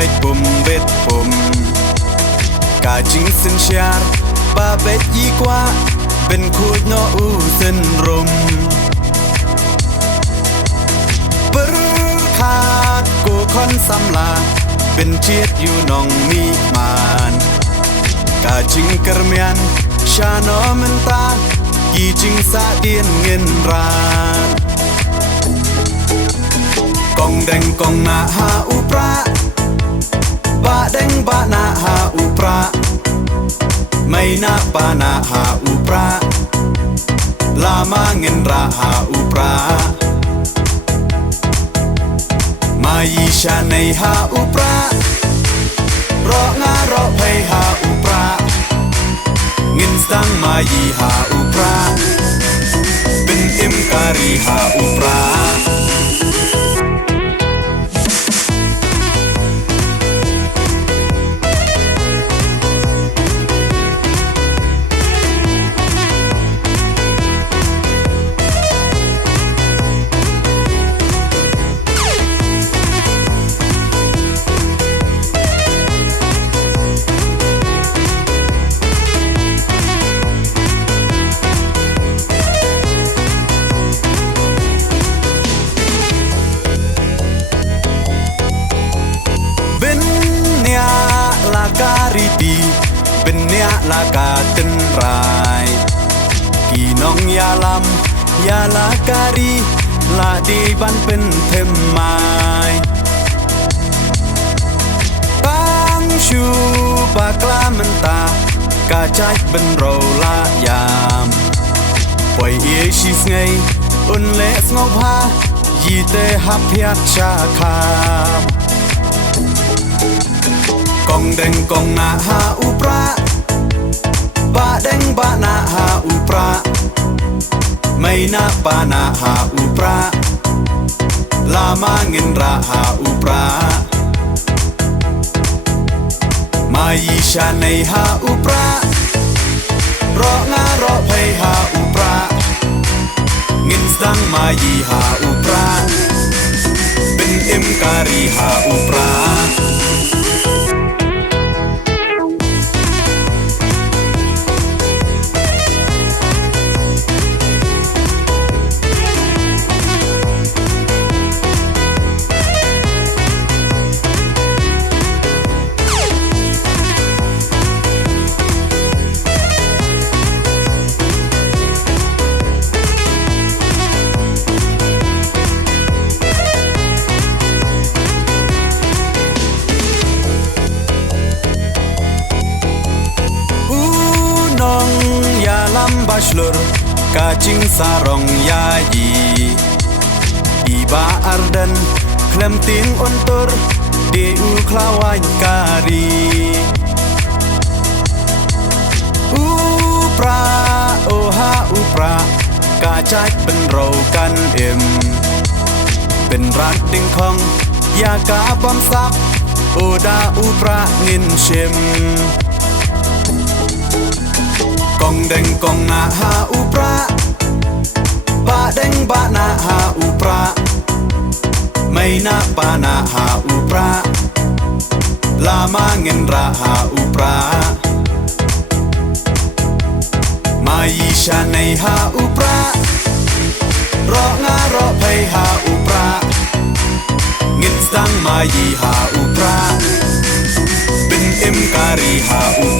bait bum bet bumกาจิงสินเชียร์บาเบ็ดยีกว่าเป็นคูดโนอูสินรมปรขาดกูคอนสำลาเป็นเชียดอยู่นองมีมานกาจิงกระเมียนชาโนมันตากีจิงสาเดียนเงินรานกองแดงกองนาหาอุปราบะแดงบะนาหาอุปราไม่นาปานาหาอุปราลามาเงินราหาอุปรามายีชาในหาอุปรารองารอเพหาอุปราเงินสังมายีหาอุปราเป็นเอ็มการีหาอุปราดีเป็นเนียลากาตินรายกีน้องยาลำยาลาการีลาดีบันเป็นเทมไม้ปังชูบากลามันตากาใจเป็นเราลายามปล่อยเอชิสไงอุนเลสงบฮายีเตหับยักชาคากองแดงกองนาหาอุปราบะแดงบะนาหาอุปราไม่นาปานาหาอุปราลามาเงินราหาอุปรามายีชาในหาอุปรารองารอเพหาอุปราเงินสังมายีหาอุปราเป็นเอ็มการีหาอุปราบาชลร์กาจิงสารองยายีอีบาอาร์ดันเคลมติงอนตอร์เดอูคลาวายการีอุปราโอฮาอุปรากาใจเป็นเรากันเอ็มเป็นรักดิ่งของยากาบอมซับโอดาอุปราเงินเชมกองแดงกองนาหาอุปราบะแดงบะนาหาอุปราไม่นาปานาหาอุปราลามาเงินราหาอุปรามายีชาในหาอุปรารองารอเพหาอุปราเงินสังมายีหาอุปราเป็นเอ็มการีหาอุป